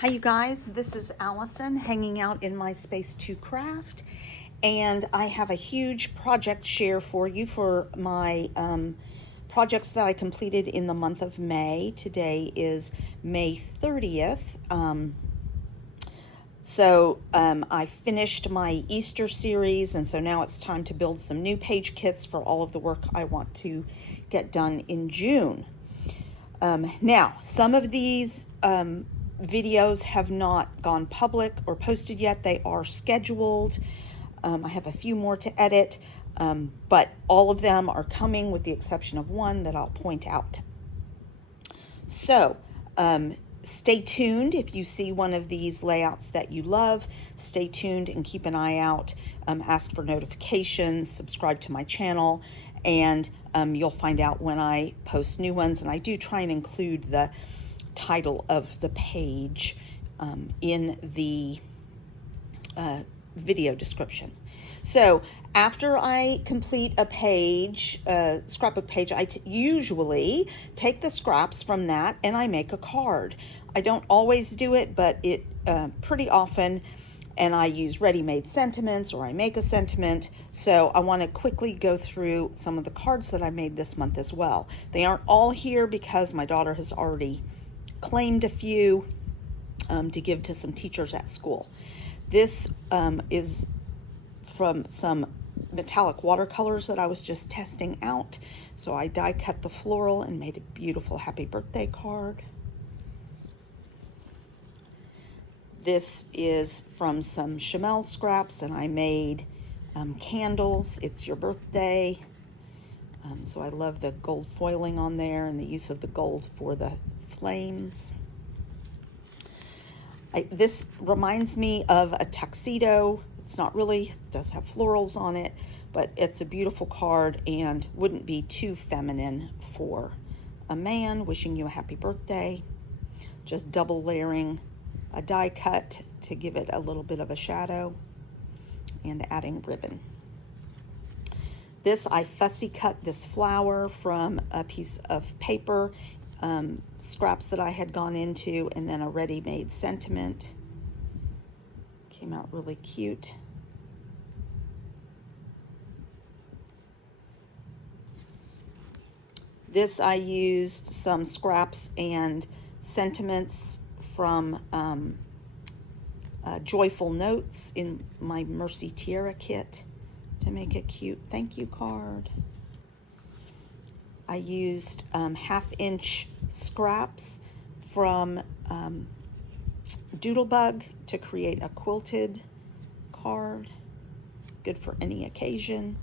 Hi you guys, this is Allison hanging out in my space to craft, and I have a huge project share for you for my projects that I completed in the month of May. Today is May 30th. I finished my Easter series, and so now it's time to build some new page kits for all of the work I want to get done in June. Now, some of these videos have not gone public or posted yet. They are scheduled. I have a few more to edit, but all of them are coming with the exception of one that I'll point out. So stay tuned. If you see one of these layouts that you love, stay tuned and keep an eye out. Ask for notifications, subscribe to my channel, and you'll find out when I post new ones. And I do try and include the title of the page in the video description. So after I complete a page, scrapbook page, I usually take the scraps from that and I make a card. I don't always do it, but it pretty often, and I use ready-made sentiments or I make a sentiment. So I want to quickly go through some of the cards that I made this month as well. They aren't all here because my daughter has already claimed a few to give to some teachers at school. This is from some metallic watercolors that I was just testing out. So I die cut the floral and made a beautiful happy birthday card. This is from some Chamel scraps, and I made candles. It's your birthday. So I love the gold foiling on there and the use of the gold for the flames. This reminds me of a tuxedo. It's not really, it does have florals on it, but it's a beautiful card and wouldn't be too feminine for a man. Wishing you a happy birthday. Just double layering a die cut to give it a little bit of a shadow and adding ribbon. This, I fussy cut this flower from a piece of paper, scraps that I had gone into, and then a ready-made sentiment. Came out really cute. This, I used some scraps and sentiments from Joyful Notes in my Mercy Tiara kit to make a cute thank you card. I used half-inch scraps from Doodlebug to create a quilted card, good for any occasion.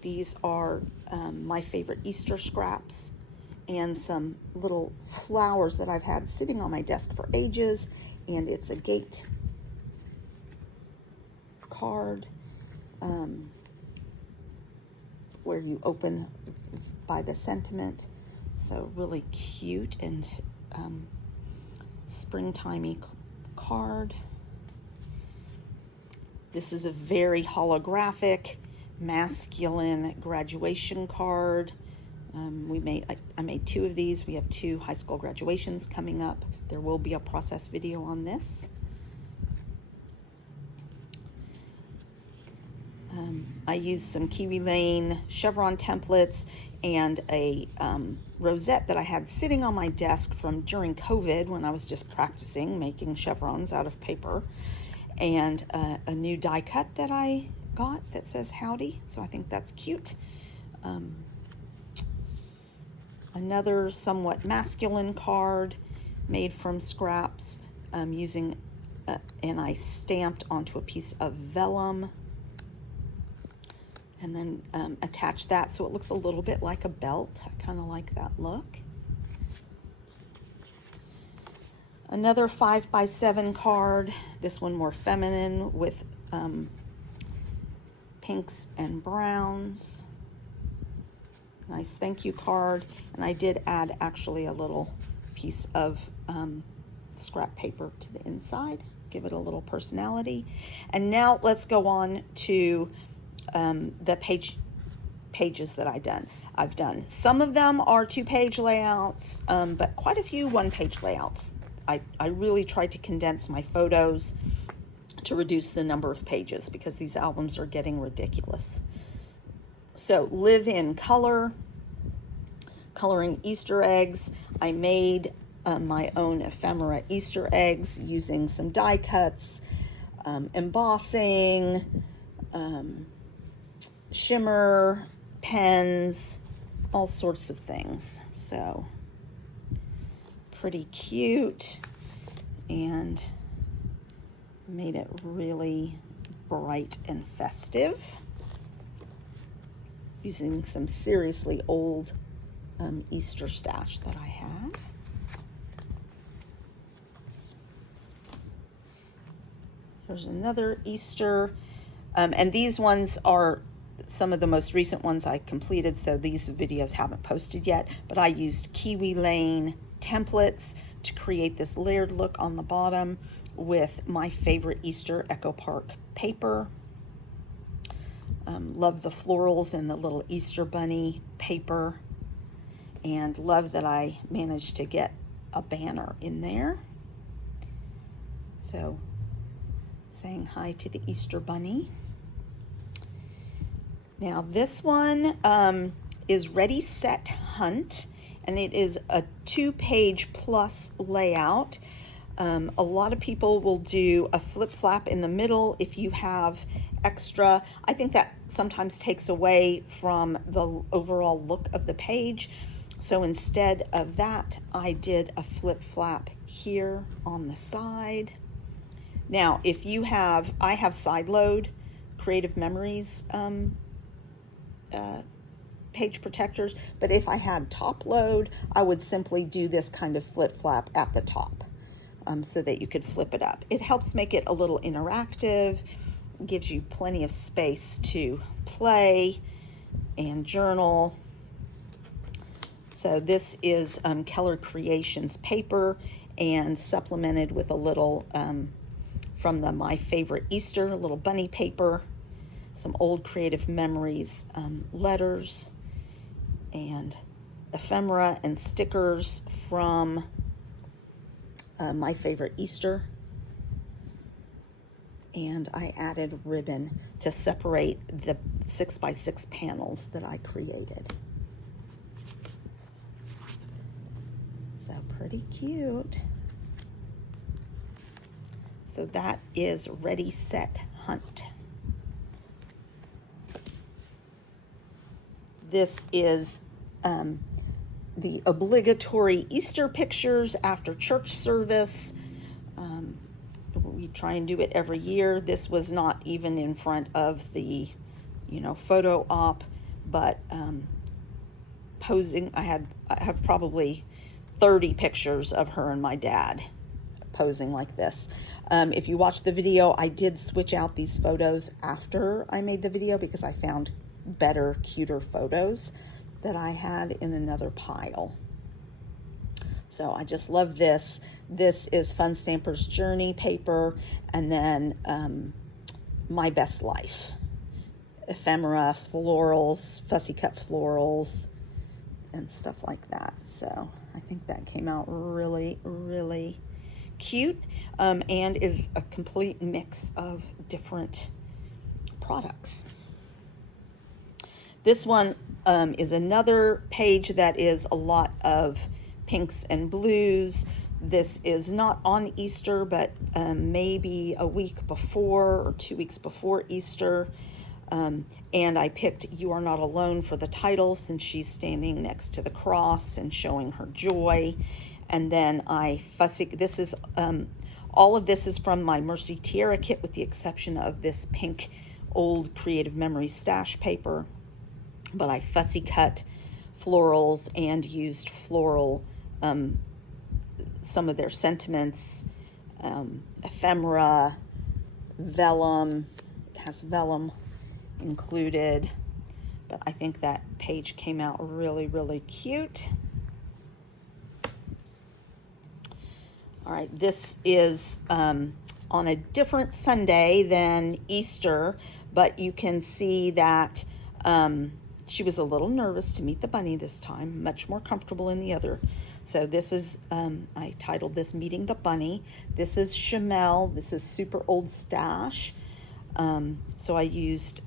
These are my favorite Easter scraps and some little flowers that I've had sitting on my desk for ages, and it's a gate card where you open by the sentiment. So really cute and springtimey card. This is a very holographic masculine graduation card. I made two of these. We have 2 high school graduations coming up. There will be a process video on this. I used some Kiwi Lane chevron templates and a rosette that I had sitting on my desk from during COVID when I was just practicing making chevrons out of paper, and a new die cut that I got that says howdy, so I think that's cute. Another somewhat masculine card made from scraps using and I stamped onto a piece of vellum and then attached that so it looks a little bit like a belt. I kind of like that look. Another 5x7 card, this one more feminine with pinks and browns. Nice thank you card, and I did add actually a little piece of scrap paper to the inside, give it a little personality. And now let's go on to the pages that I've done. Some of them are 2-page layouts, but quite a few 1-page layouts. I really tried to condense my photos to reduce the number of pages because these albums are getting ridiculous. So Live in Color, coloring Easter eggs. I made my own ephemera Easter eggs using some die cuts, embossing, shimmer, pens, all sorts of things. So pretty cute, and made it really bright and festive using some seriously old Easter stash that I had. Here's another Easter, and these ones are some of the most recent ones I completed, so these videos haven't posted yet, but I used Kiwi Lane templates to create this layered look on the bottom with my favorite Easter Echo Park paper. Love the florals and the little Easter bunny paper, and love that I managed to get a banner in there. So saying hi to the Easter bunny. Now this one is Ready, Set, Hunt, and it is a 2-page plus layout. A lot of people will do a flip flap in the middle if you have extra. I think that sometimes takes away from the overall look of the page. So instead of that, I did a flip flap here on the side. Now, if you have, I have side load Creative Memories page protectors, but if I had top load, I would simply do this kind of flip flap at the top. So that you could flip it up. It helps make it a little interactive, gives you plenty of space to play and journal. So this is Keller Creations paper, and supplemented with a little from the My Favorite Easter, a little bunny paper, some old Creative Memories letters, and ephemera and stickers from My Favorite Easter, and I added ribbon to separate the 6x6 panels that I created. So pretty cute. So that is Ready, Set, Hunt. This is the obligatory Easter pictures after church service. We try and do it every year. This was not even in front of the, photo op, but posing. I have probably 30 pictures of her and my dad posing like this. If you watch the video, I did switch out these photos after I made the video because I found better, cuter photos that I had in another pile. So I just love this. This is Fun Stamper's Journey paper, and then My Best Life. Ephemera, florals, fussy cut florals, and stuff like that. So I think that came out really, really cute, and is a complete mix of different products. This one is another page that is a lot of pinks and blues. This is not on Easter, but maybe a week before or 2 weeks before Easter. And I picked You Are Not Alone for the title, since she's standing next to the cross and showing her joy. And then this is, all of this is from my Mercy Tiara kit, with the exception of this pink old Creative Memories stash paper. But I fussy cut florals and used floral, some of their sentiments, ephemera, vellum. It has vellum included, but I think that page came out really, really cute. All right, this is on a different Sunday than Easter, but you can see that she was a little nervous to meet the bunny this time, much more comfortable in the other So this is, I titled this Meeting the Bunny. This is Chamel. This is Super Old Stash. So I used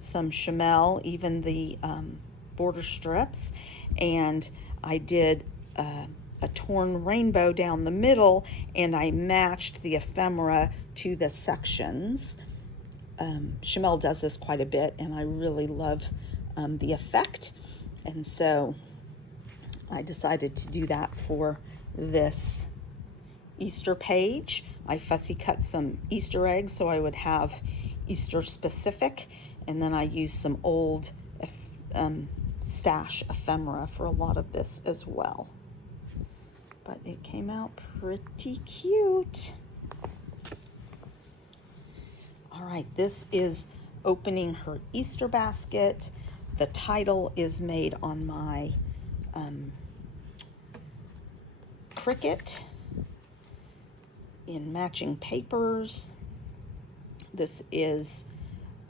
some Chamel, even the border strips, and I did a torn rainbow down the middle, and I matched the ephemera to the sections. Chamel does this quite a bit, and I really love the effect, and so I decided to do that for this Easter page. I fussy cut some Easter eggs so I would have Easter specific, and then I used some old stash ephemera for a lot of this as well. But it came out pretty cute. All right, this is opening her Easter basket. The title is made on my Cricut in matching papers. This is,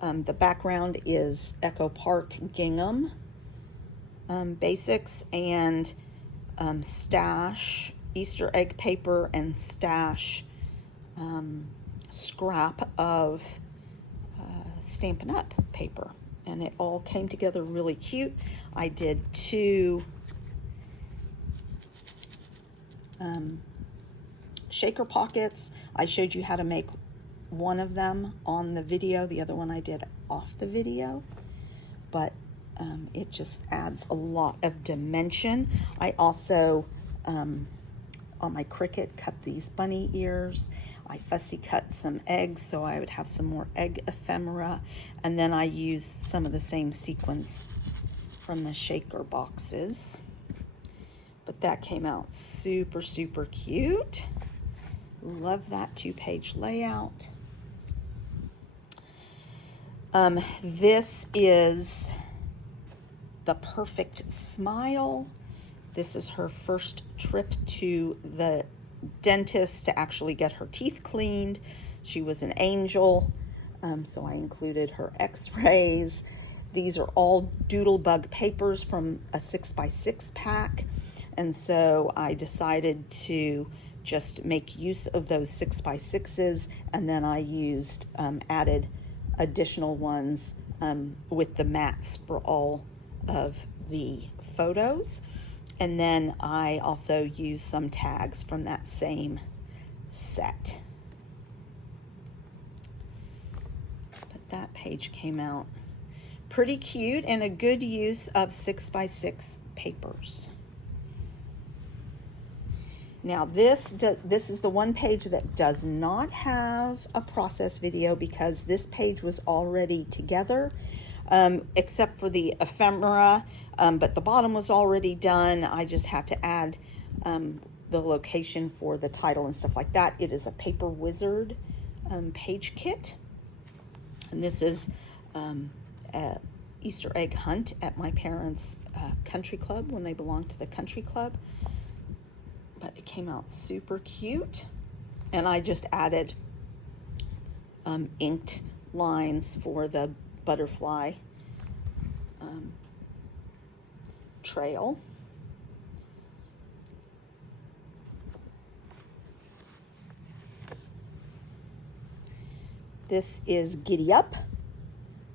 the background is Echo Park Gingham basics, and stash Easter egg paper and stash scrap of Stampin' Up paper, and it all came together really cute. I did two shaker pockets. I showed you how to make one of them on the video, the other one I did off the video, but it just adds a lot of dimension. I also on my Cricut cut these bunny ears. I fussy cut some eggs so I would have some more egg ephemera, and then I used some of the same sequins from the shaker boxes. But that came out super, super cute. Love that 2-page layout. This is The Perfect Smile. This is her first trip to the dentist to actually get her teeth cleaned. She was an angel, so I included her x-rays. These are all Doodlebug papers from a 6x6 pack, and so I decided to just make use of those 6x6s, and then I used added additional ones with the mats for all of the photos. And then I also used some tags from that same set. But that page came out pretty cute, and a good use of 6x6 papers. Now this is the one page that does not have a process video, because this page was already together, except for the ephemera, but the bottom was already done. I just had to add the location for the title and stuff like that. It is a Paper Wizard page kit, and this is a Easter egg hunt at my parents' country club when they belonged to the country club. But it came out super cute, and I just added inked lines for the butterfly trail. This is Giddy Up.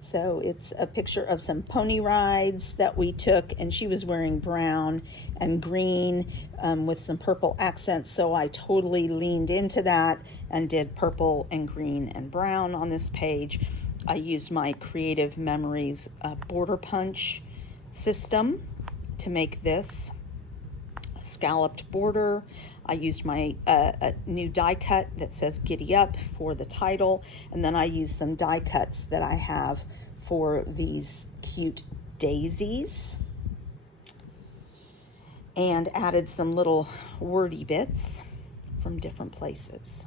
So it's a picture of some pony rides that we took, and she was wearing brown and green with some purple accents. So I totally leaned into that and did purple and green and brown on this page. I used my Creative Memories border punch system to make this scalloped border. I used my a new die cut that says Giddy Up for the title, and then I used some die cuts that I have for these cute daisies, and added some little wordy bits from different places.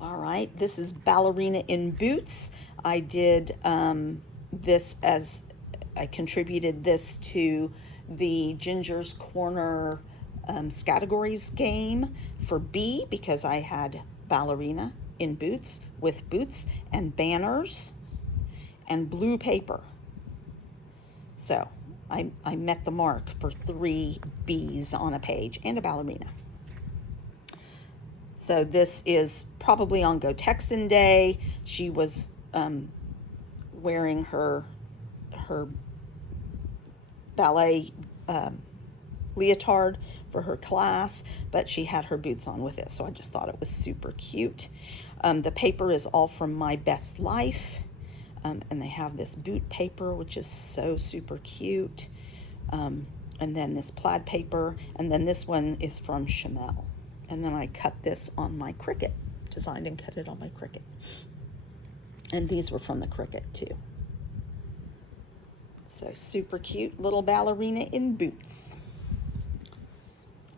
All right, this is Ballerina in Boots. I did this as I contributed this to the Ginger's Corner categories game for B, because I had ballerina in boots with boots and banners and blue paper. So I met the mark for 3 bees on a page and a ballerina. So this is probably on Go Texan Day. She was wearing her ballet leotard for her class, but she had her boots on with it, so I just thought it was super cute. The paper is all from My Best Life, and they have this boot paper, which is so super cute, and then this plaid paper, and then this one is from Chanel. And then I cut this on my Cricut, designed and cut it on my Cricut. And these were from the Cricut too. So super cute little ballerina in boots.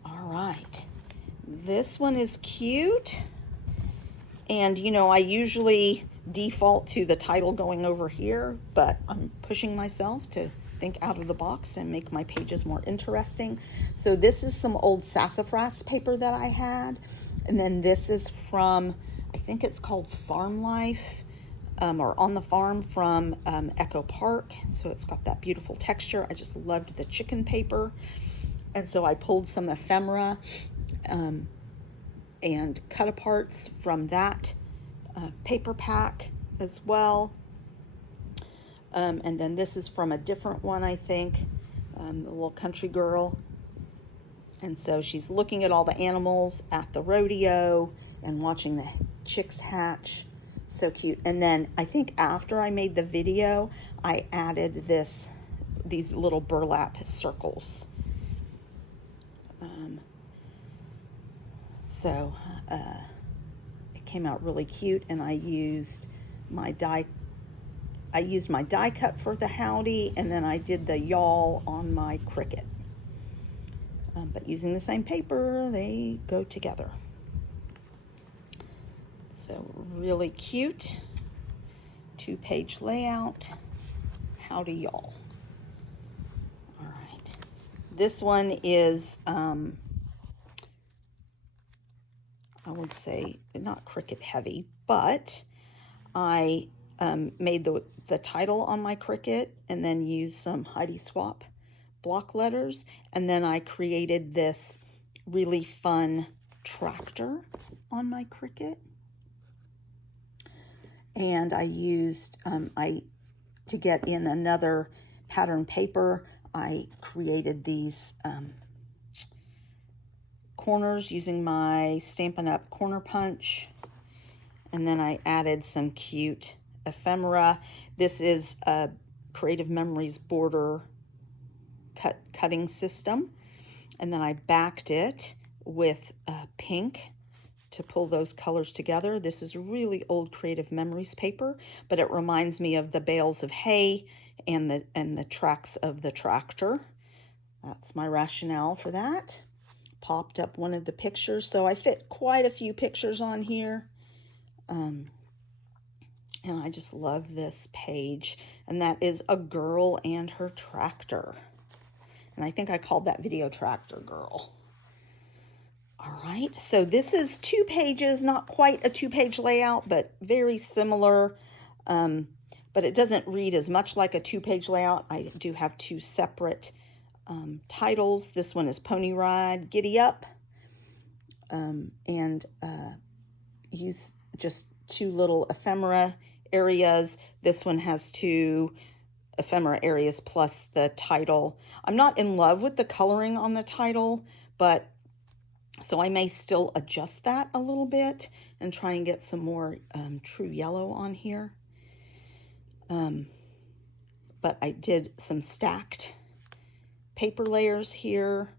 All right, this one is cute. And you know, I usually default to the title going over here, but I'm pushing myself to think out of the box and make my pages more interesting. So this is some old sassafras paper that I had. And then this is from, I think it's called Farm Life, or On the Farm from Echo Park. So it's got that beautiful texture. I just loved the chicken paper. And so I pulled some ephemera and cut aparts from that paper pack as well. And then this is from a different one, I think, the little country girl. And so she's looking at all the animals at the rodeo and watching the chicks hatch. So cute. And then I think after I made the video, I added these little burlap circles. So it came out really cute, and I used my die cut for the howdy, and then I did the yawl on my Cricut. But using the same paper, they go together. So really cute. 2-page layout. Howdy yawl. All right. This one is, I would say not Cricut heavy, but I made the title on my Cricut and then used some Heidi Swapp block letters, and then I created this really fun tractor on my Cricut. And I used, to get in another pattern paper, I created these corners using my Stampin' Up! Corner Punch. And then I added some cute ephemera. This is a Creative Memories border cutting system. And then I backed it with pink to pull those colors together. This is really old Creative Memories paper, but it reminds me of the bales of hay and the tracks of the tractor. That's my rationale for that. Popped up one of the pictures, so I fit quite a few pictures on here. And I just love this page, and that is a girl and her tractor. And I think I called that video Tractor Girl. All right, so this is 2 pages, not quite a 2-page layout, but very similar. But it doesn't read as much like a 2-page layout. I do have 2 separate titles. This one is Pony Ride, Giddy Up, and use just 2 little ephemera areas. This one has 2 ephemera areas plus the title. I'm not in love with the coloring on the title, but so I may still adjust that a little bit and try and get some more true yellow on here. But I did some stacked paper layers here,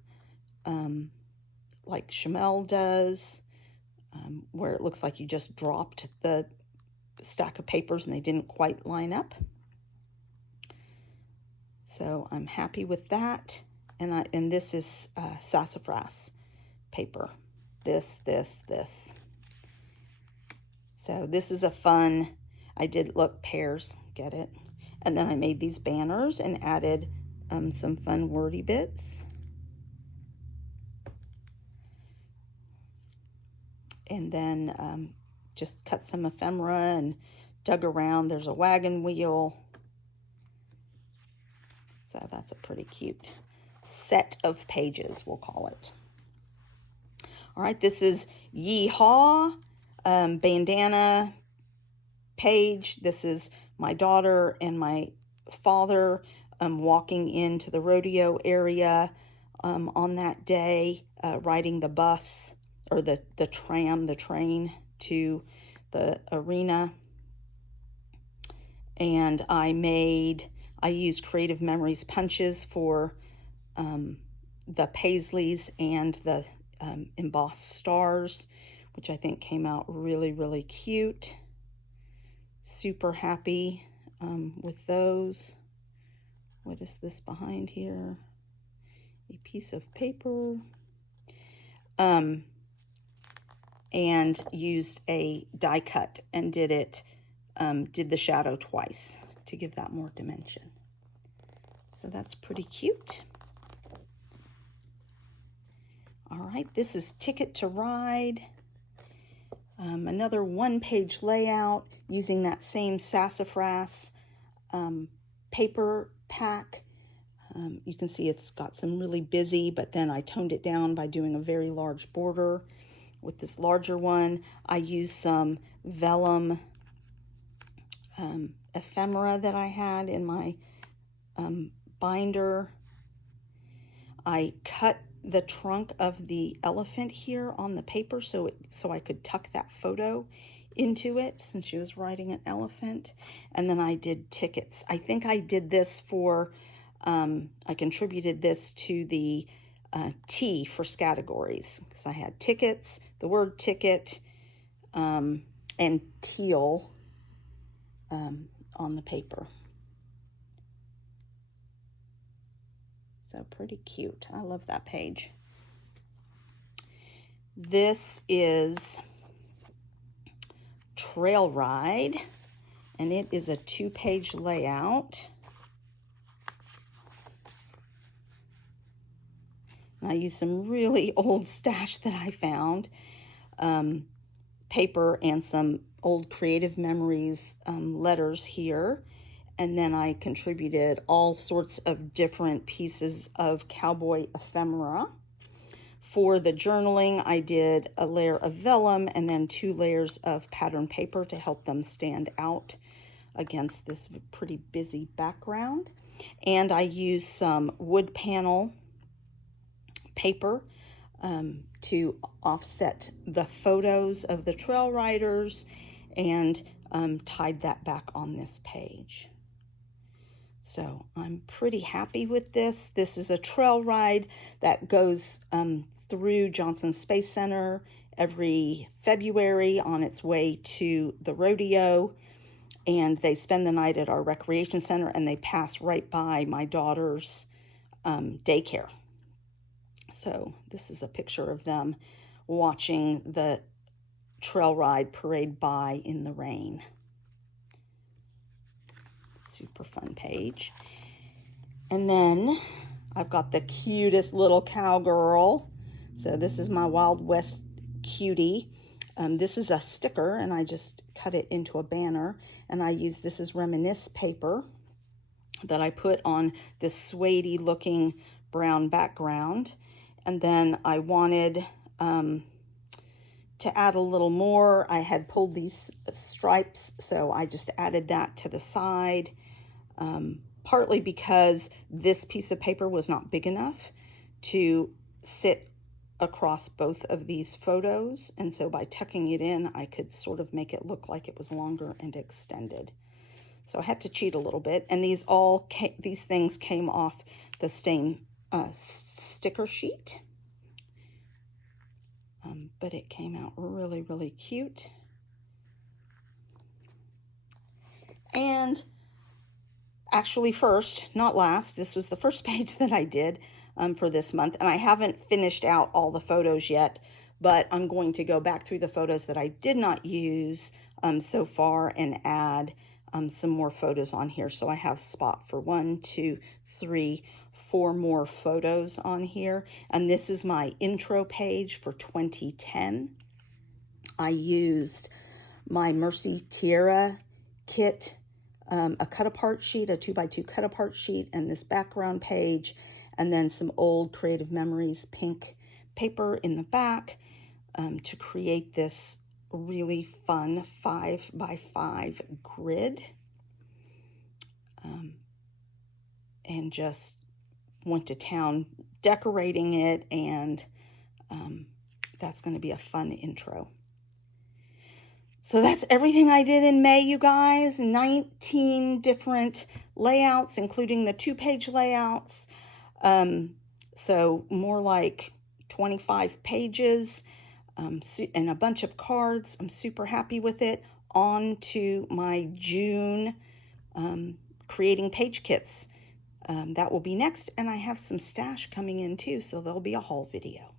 like Chamel does, where it looks like you just dropped the stack of papers and they didn't quite line up. So I'm happy with that. And this is sassafras paper. This. So this is a fun, I did, look, pears, get it? And then I made these banners and added some fun wordy bits. And then just cut some ephemera and dug around. There's a wagon wheel. So That's a pretty cute set of pages, we'll call it. All right, this is Yeehaw bandana page. This is my daughter and my father walking into the rodeo area on that day, riding the bus or the train to the arena. And I used Creative Memories punches for the paisleys and the embossed stars, which I think came out really, really cute. Super happy with those. What is this behind here? A piece of paper. And used a die cut and did the shadow twice to give that more dimension. So that's pretty cute. All right, this is Ticket to Ride. Another one-page layout using that same sassafras paper pack. You can see it's got some really busy, but then I toned it down by doing a very large border. With this larger one, I used some vellum ephemera that I had in my binder. I cut the trunk of the elephant here on the paper so I could tuck that photo into it since she was riding an elephant. And then I did tickets. I think I did this for, I contributed this to the T for categories because I had tickets, the word ticket, and teal on the paper. So pretty cute. I love that page. This is Trail Ride, and it is a 2-page layout. And I used some really old stash that I found, paper and some old Creative Memories letters here. And then I contributed all sorts of different pieces of cowboy ephemera. For the journaling, I did a layer of vellum and then 2 layers of pattern paper to help them stand out against this pretty busy background. And I used some wood panel paper to offset the photos of the trail riders and tied that back on this page. So I'm pretty happy with this. This is a trail ride that goes through Johnson Space Center every February on its way to the rodeo. And they spend the night at our recreation center and they pass right by my daughter's daycare. So this is a picture of them watching the trail ride parade by in the rain. Super fun page. And then I've got the cutest little cowgirl. So this is my Wild West cutie. This is a sticker and I just cut it into a banner, and I use this as reminisce paper that I put on this suede-y looking brown background. And then I wanted to add a little more. I had pulled these stripes, so I just added that to the side, partly because this piece of paper was not big enough to sit across both of these photos, and so by tucking it in, I could sort of make it look like it was longer and extended. So I had to cheat a little bit, and these things came off the same sticker sheet. But it came out really, really cute. And actually first, not last, this was the first page that I did for this month. And I haven't finished out all the photos yet, but I'm going to go back through the photos that I did not use so far and add some more photos on here. So I have spot for 1, 2, 3, 4 more photos on here. And this is my intro page for 2010. I used my Mercy Tierra kit a cut-apart sheet, a 2x2 cut-apart sheet, and this background page, and then some old Creative Memories pink paper in the back to create this really fun 5x5 grid. And just went to town decorating it, and that's going to be a fun intro. So that's everything I did in May, you guys. 19 different layouts, including the 2-page layouts. So more like 25 pages and a bunch of cards. I'm super happy with it. On to my June creating page kits. That will be next, and I have some stash coming in too, so there'll be a haul video.